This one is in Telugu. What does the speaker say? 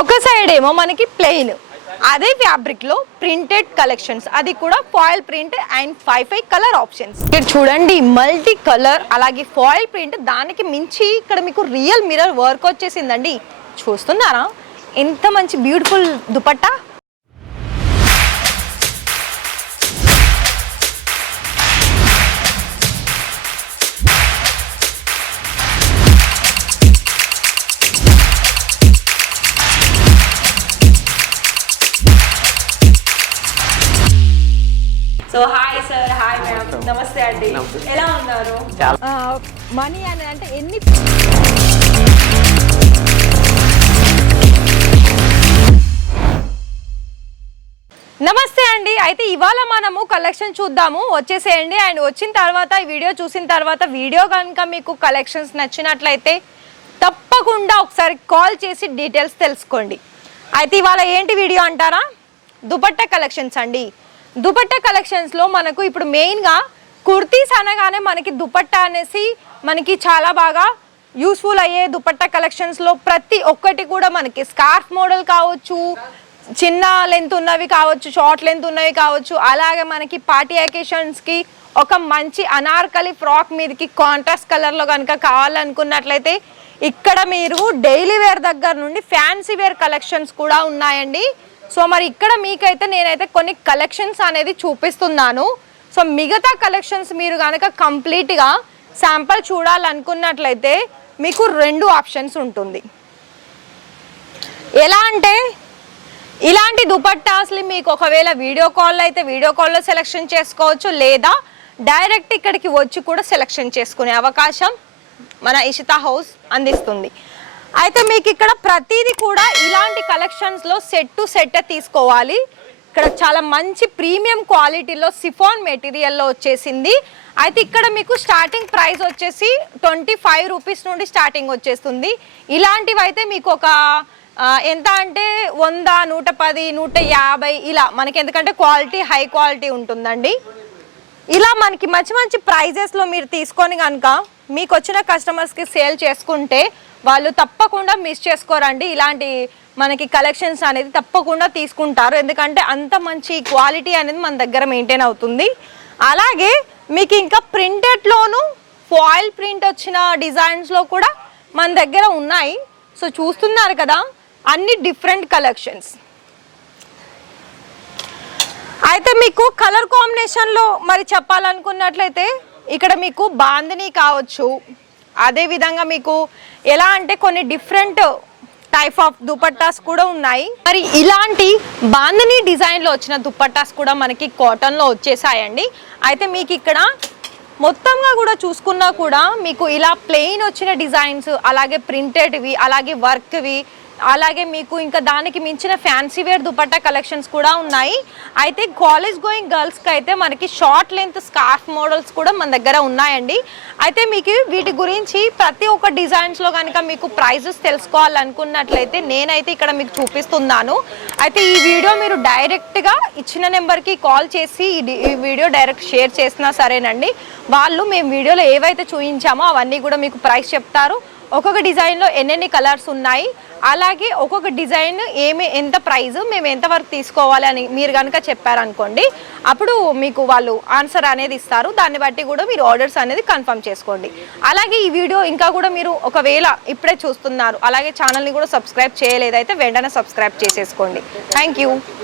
ఒక సైడ్ ఏమో మనకి ప్లెయిన్, అదే ఫ్యాబ్రిక్ లో ప్రింటెడ్ కలెక్షన్స్, అది కూడా foil print and 5 colour options. ఇక్కడ చూడండి మల్టీ కలర్ అలాగే ఫాయిల్ ప్రింట్, దానికి మించి ఇక్కడ మీకు రియల్ మిర్రర్ వర్క్ వచ్చేసిందండి. చూస్తున్నారా ఎంత మంచి beautiful dupatta. So hi sir, hi ma'am, నమస్తే అండి. ఎలా ఉన్నారు? మనీ అని అంటే ఎన్ని నమస్తే అండి. అయితే ఇవాళ మనము కలెక్షన్ చూద్దాము, వచ్చేసేయండి. అండ్ వచ్చిన తర్వాత ఈ వీడియో చూసిన తర్వాత వీడియో కనుక మీకు కలెక్షన్స్ నచ్చినట్లయితే తప్పకుండా ఒకసారి కాల్ చేసి డీటెయిల్స్ తెలుసుకోండి. అయితే ఇవాళ ఏంటి వీడియో అంటారా? దుపట్టా కలెక్షన్స్ అండి. దుపట్టా కలెక్షన్స్లో మనకు ఇప్పుడు మెయిన్గా కుర్తీస్ అనగానే మనకి దుపట్టా అనేసి మనకి చాలా బాగా యూస్ఫుల్ అయ్యే దుపట్టా కలెక్షన్స్లో ప్రతి ఒక్కటి కూడా మనకి స్కార్ఫ్ మోడల్ కావచ్చు, చిన్న లెంత్ ఉన్నవి కావచ్చు, షార్ట్ లెంత్ ఉన్నవి కావచ్చు, అలాగే మనకి పార్టీ అకేషన్స్కి ఒక మంచి అనార్కలి ఫ్రాక్ మీదకి కాంట్రాస్ట్ కలర్లో కనుక కావాలనుకున్నట్లయితే ఇక్కడ మీరు డైలీ వేర్ దగ్గర నుండి ఫ్యాన్సీ వేర్ కలెక్షన్స్ కూడా ఉన్నాయండి. సో మరి ఇక్కడ మీకైతే నేనైతే కొన్ని కలెక్షన్స్ అనేది చూపిస్తున్నాను. సో మిగతా కలెక్షన్స్ మీరు కనుక కంప్లీట్గా శాంపుల్ చూడాలనుకున్నట్లయితే మీకు 2 ఆప్షన్స్ ఉంటుంది. ఎలా అంటే ఇలాంటి దుపట్టాస్ని మీకు ఒకవేళ వీడియో కాల్ అయితే వీడియో కాల్లో సెలెక్షన్ చేసుకోవచ్చు, లేదా డైరెక్ట్ ఇక్కడికి వచ్చి కూడా సెలెక్షన్ చేసుకునే అవకాశం మన ఇషితా హౌస్ అందిస్తుంది. అయితే మీకు ఇక్కడ ప్రతిదీ కూడా ఇలాంటి కలెక్షన్స్లో సెట్ టు సెట్ తీసుకోవాలి. ఇక్కడ చాలా మంచి ప్రీమియం క్వాలిటీలో సిఫాన్ మెటీరియల్లో వచ్చేసింది. అయితే ఇక్కడ మీకు స్టార్టింగ్ ప్రైస్ వచ్చేసి 25 రూపీస్ నుండి స్టార్టింగ్ వచ్చేస్తుంది. ఇలాంటివి అయితే మీకు ఒక ఎంత అంటే 100, 110, 150 ఇలా మనకి, ఎందుకంటే క్వాలిటీ హై క్వాలిటీ ఉంటుందండి. ఇలా మనకి మంచి మంచి ప్రైజెస్లో మీరు తీసుకొని కనుక మీకు వచ్చిన కస్టమర్స్కి సేల్ చేసుకుంటే వాళ్ళు తప్పకుండా మిస్ చేసుకోరండి. ఇలాంటి మనకి కలెక్షన్స్ అనేది తప్పకుండా తీసుకుంటారు, ఎందుకంటే అంత మంచి క్వాలిటీ అనేది మన దగ్గర మెయింటైన్ అవుతుంది. అలాగే మీకు ఇంకా ప్రింటెడ్లోను ఫాయిల్ ప్రింట్ వచ్చిన డిజైన్స్లో కూడా మన దగ్గర ఉన్నాయి. సో చూస్తున్నారు కదా అన్ని డిఫరెంట్ కలెక్షన్స్. అయితే మీకు కలర్ కాంబినేషన్లో మరి చెప్పాలనుకున్నట్లయితే ఇక్కడ మీకు బాందిని కావచ్చు, అదేవిధంగా మీకు ఎలా అంటే కొన్ని డిఫరెంట్ టైప్ ఆఫ్ దుపట్టాస్ కూడా ఉన్నాయి. మరి ఇలాంటి బాందిని డిజైన్లో వచ్చిన దుపట్టాస్ కూడా మనకి కాటన్లో వచ్చేసాయండి. అయితే మీకు ఇక్కడ మొత్తంగా కూడా చూసుకున్నా కూడా మీకు ఇలా ప్లెయిన్ వచ్చిన డిజైన్స్, అలాగే ప్రింటెడ్వి, అలాగే వర్క్వి, అలాగే మీకు ఇంకా దానికి మించిన ఫ్యాన్సీ వేర్ దుపట్టా కలెక్షన్స్ కూడా ఉన్నాయి. అయితే కాలేజ్ గోయింగ్ గర్ల్స్కి అయితే మనకి షార్ట్ లెంత్ స్కార్ఫ్ మోడల్స్ కూడా మన దగ్గర ఉన్నాయండి. అయితే మీకు వీటి గురించి ప్రతి ఒక్క డిజైన్స్లో కనుక మీకు ప్రైజెస్ తెలుసుకోవాలనుకున్నట్లయితే నేనైతే ఇక్కడ మీకు చూపిస్తున్నాను. అయితే ఈ వీడియో మీరు డైరెక్ట్గా ఇచ్చిన నెంబర్కి కాల్ చేసి ఈ వీడియో డైరెక్ట్ షేర్ చేసినా సరేనండి, వాళ్ళు మేము వీడియోలో ఏవైతే చూపించామో అవన్నీ కూడా మీకు ప్రైస్ చెప్తారు. ఒక్కొక్క డిజైన్లో ఎన్నెన్ని కలర్స్ ఉన్నాయి, అలాగే ఒక్కొక్క డిజైన్ ఎంత ప్రైస్, మేము ఎంతవరకు తీసుకోవాలి అని మీరు కనుక చెప్పారనుకోండి, అప్పుడు మీకు వాళ్ళు ఆన్సర్ అనేది ఇస్తారు. దాన్ని బట్టి కూడా మీరు ఆర్డర్స్ అనేది కన్ఫర్మ్ చేసుకోండి. అలాగే ఈ వీడియో ఇంకా కూడా మీరు ఒకవేళ ఇప్పుడే చూస్తున్నారు, అలాగే ఛానల్ని కూడా సబ్స్క్రైబ్ చేయలేదైతే వెంటనే సబ్స్క్రైబ్ చేసేసుకోండి. Thank you.